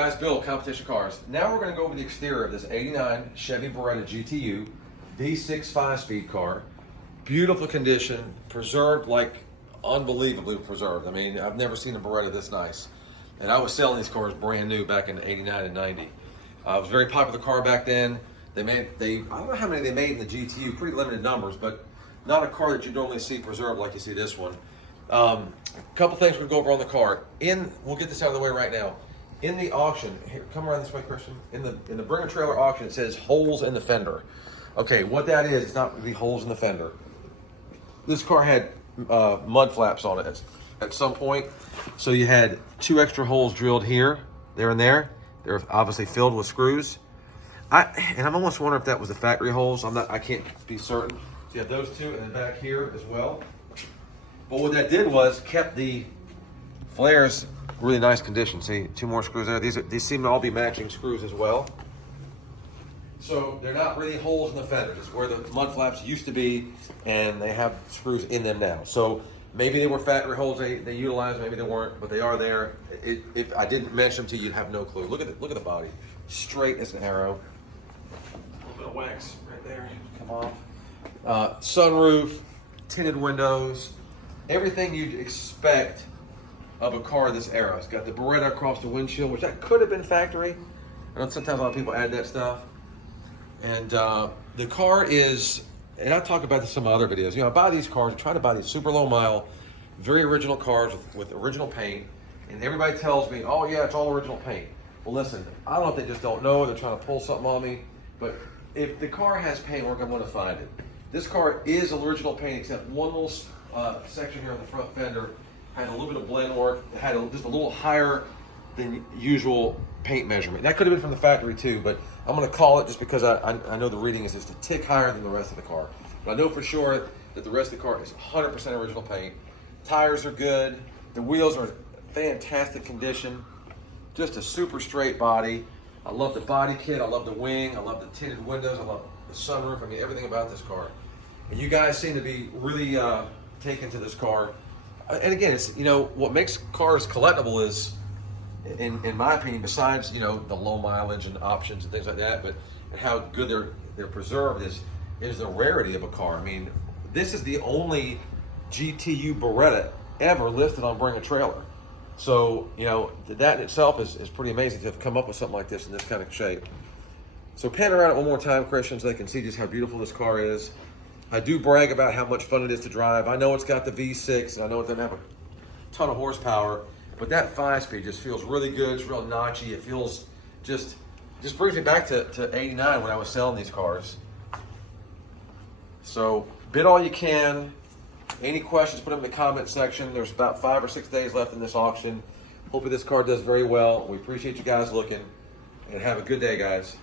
Guys, build competition cars. Now we're going to go over the exterior of this 89 Chevy Beretta GTU V6 5-speed car. Beautiful condition, preserved like unbelievably preserved. I mean, I've never seen a Beretta this nice. And I was selling these cars brand new back in 89 and 90. It was a very popular car back then. I don't know how many they made in the GTU, pretty limited numbers, but not a car that you normally see preserved like you see this one. A couple things we'll go over on the car. We'll get this out of the way right now. In the auction, here, come around this way, Christian. In the Bring a Trailer auction, it says holes in the fender. Okay, what that is, it's not really holes in the fender. This car had mud flaps on it at some point. So you had 2 extra holes drilled here, there and there. They're obviously filled with screws. And I'm almost wondering if that was the factory holes. I can't be certain. So you have those 2 and then back here as well. But what that did was kept the flares really nice condition. See, 2 more screws there. These seem to all be matching screws as well. So they're not really holes in the fenders. It's where the mud flaps used to be, and they have screws in them now. So maybe they were factory holes they utilized, maybe they weren't, but they are there. If I didn't mention them to you, you'd have no clue. Look at the body, straight as an arrow. A little bit of wax right there, come off. Sunroof, tinted windows, everything you'd expect of a car of this era. It's got the Beretta across the windshield, which that could have been factory. I know sometimes a lot of people add that stuff. And the car is, and I talk about this in some other videos, you know, I buy these cars, I try to buy these super low mile, very original cars with original paint, and everybody tells me, oh yeah, it's all original paint. Well listen, I don't know if they just don't know, they're trying to pull something on me, but if the car has paint work, I'm gonna find it. This car is original paint, except one little section here on the front fender had a little bit of blend work. It had just a little higher than usual paint measurement. That could have been from the factory too, but I'm gonna call it just because I know the reading is just a tick higher than the rest of the car. But I know for sure that the rest of the car is 100% original paint. Tires are good. The wheels are in fantastic condition. Just a super straight body. I love the body kit. I love the wing. I love the tinted windows. I love the sunroof. I mean, everything about this car. And you guys seem to be really taken to this car. And again, it's, you know, what makes cars collectible is, in my opinion, besides, you know, the low mileage and options and things like that, but how good they're preserved is the rarity of a car. I mean, this is the only GTU Beretta ever listed on Bring a Trailer. So, you know, that in itself is pretty amazing to have come up with something like this in this kind of shape. So pan around it one more time, Christian, so they can see just how beautiful this car is. I do brag about how much fun it is to drive. I know it's got the V6, and I know it doesn't have a ton of horsepower, but that 5-speed just feels really good. It's real notchy. It feels just brings me back to 89 when I was selling these cars. So bid all you can. Any questions, put them in the comment section. There's about 5 or 6 days left in this auction. Hopefully this car does very well. We appreciate you guys looking, and have a good day, guys.